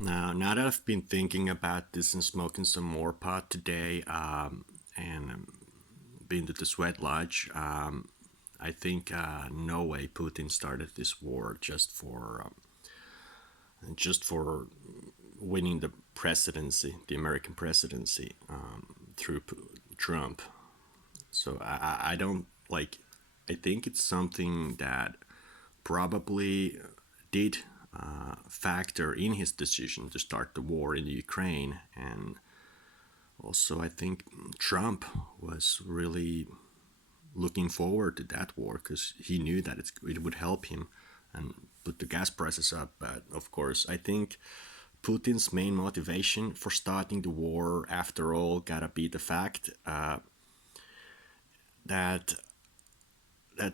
Now that I've been thinking about this and smoking some more pot today, and been to the sweat lodge, I think no way Putin started this war just for winning the presidency, the American presidency, through Trump. So I don't like. I think it's something that probably did factor in his decision to start the war in Ukraine. And also, I think Trump was really looking forward to that war because he knew that it would help him and put the gas prices up. But of course, I think Putin's main motivation for starting the war, after all, gotta be the fact that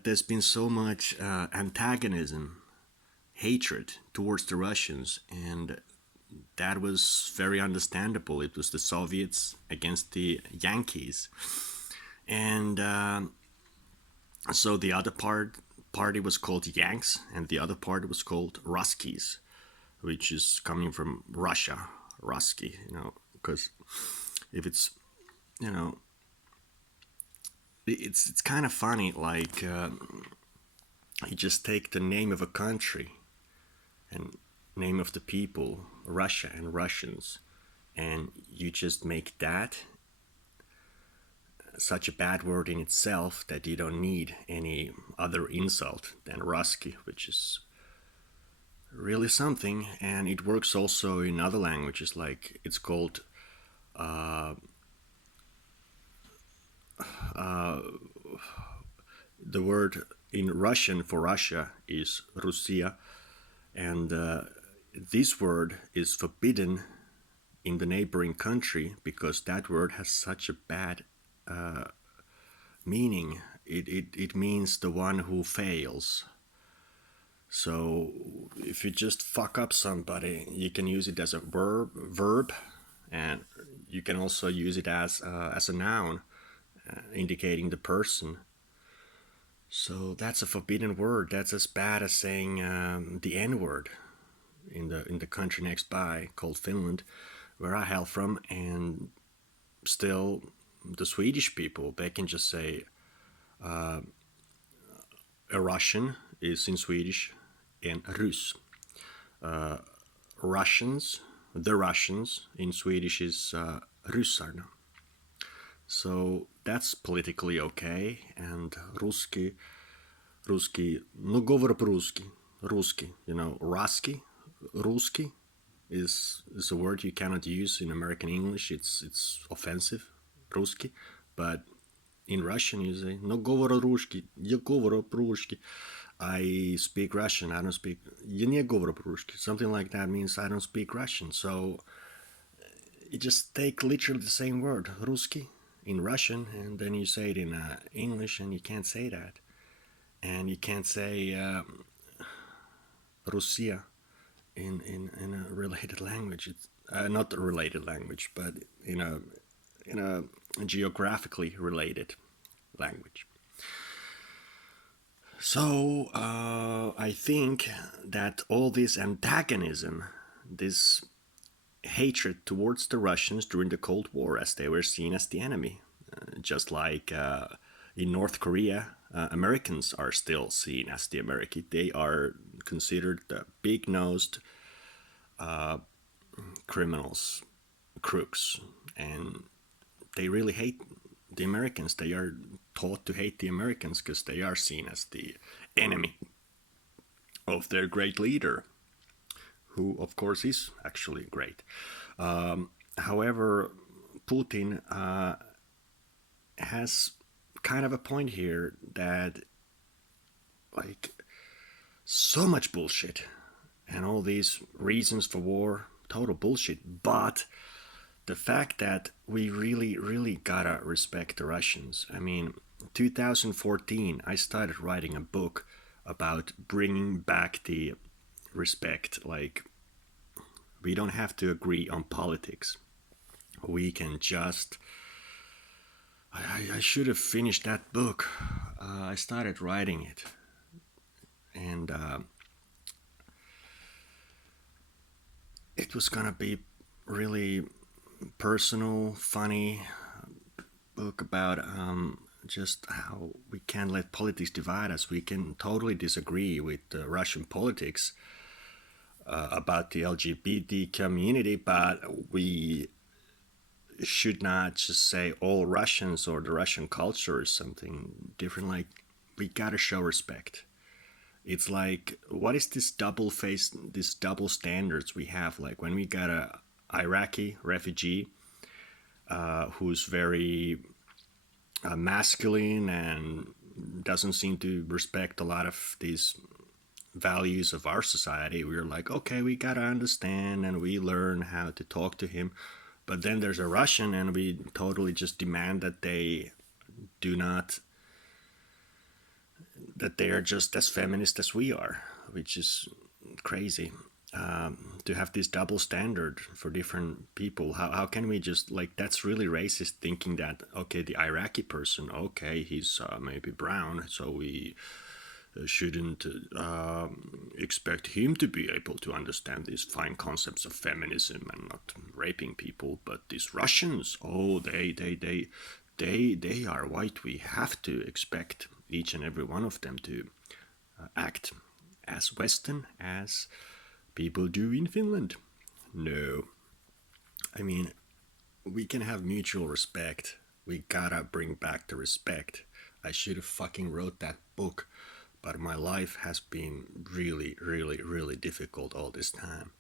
there's been so much antagonism, hatred towards the Russians, and that was very understandable. It was the Soviets against the Yankees, and so the other party was called Yanks, and the other party was called Ruskies, which is coming from Russia, Rusky. Because if it's you know it's kind of funny, like you just take the name of a country and name of the people, Russia and Russians, and you just make that such a bad word in itself that you don't need any other insult than Rusky, which is really something. And it works also in other languages, like it's called the word in Russian for Russia is Russia, and this word is forbidden in the neighboring country because that word has such a bad meaning. It means the one who fails. So if you just fuck up somebody, you can use it as a verb, and you can also use it as a noun, indicating the person. So that's a forbidden word. That's as bad as saying the N word in the country next by called Finland, where I hail from, and still the Swedish people, they can just say a Russian is in Swedish and Rus. Russians, the Russians in Swedish is Ryssarna. So that's politically okay. And Ruski, no говорю по-русски, Ruski, Ruski is a word you cannot use in American English. It's offensive, Ruski, but in Russian you say no говорю русский, я говорю по-русски. I speak Russian. I don't speak. Я не говорю по-русски. Something like that means I don't speak Russian. So you just take literally the same word, русский, in Russian, and then you say it in English, and you can't say that. And you can't say Russia in a related language. It's not a related language, but in a geographically related language. So I think that all this antagonism, this hatred towards the Russians during the Cold War, as they were seen as the enemy, just like in North Korea, Americans are still seen as the American. They are considered the big-nosed criminals, crooks, and they really hate the Americans. They are taught to hate the Americans because they are seen as the enemy of their great leader, who, of course, is actually great. However, Putin has kind of a point here that, like, so much bullshit and all these reasons for war, total bullshit. But the fact that we really, really gotta respect the Russians. I mean, 2014, I started writing a book about bringing back the respect. Like, we don't have to agree on politics. We can just. I should have finished that book. I started writing it, and it was gonna be really personal, funny book about just how we can't let politics divide us. We can totally disagree with Russian politics about the LGBT community, but we should not just say all Russians or the Russian culture is something different. Like, we gotta show respect. It's like, what is this double face, these double standards we have? Like when we got a Iraqi refugee who's very masculine and doesn't seem to respect a lot of these values of our society, we're like, okay, we gotta understand and we learn how to talk to him. But then there's a Russian, and we totally just demand that they do not, that they are just as feminist as we are, which is crazy. To have this double standard for different people, how can we just, like, that's really racist, thinking that, okay, the Iraqi person, okay, he's maybe brown, so we shouldn't expect him to be able to understand these fine concepts of feminism and not raping people. But these Russians, oh, they are white. We have to expect each and every one of them to act as Western as people do in Finland. No, I mean, we can have mutual respect. We gotta bring back the respect. I should have fucking wrote that book, but my life has been really, really, really difficult all this time.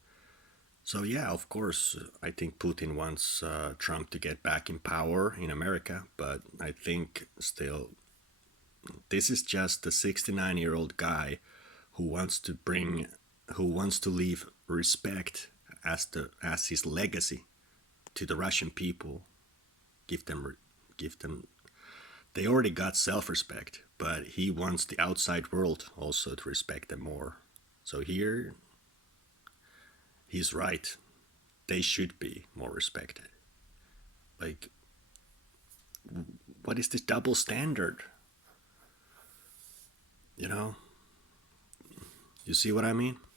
So yeah, of course, I think Putin wants Trump to get back in power in America, but I think still this is just a 69-year-old guy who wants to bring, who wants to leave respect as his legacy to the Russian people. Give them they already got self-respect, but he wants the outside world also to respect them more. So here he's right. They should be more respected. Like, what is this double standard? You know? You see what I mean?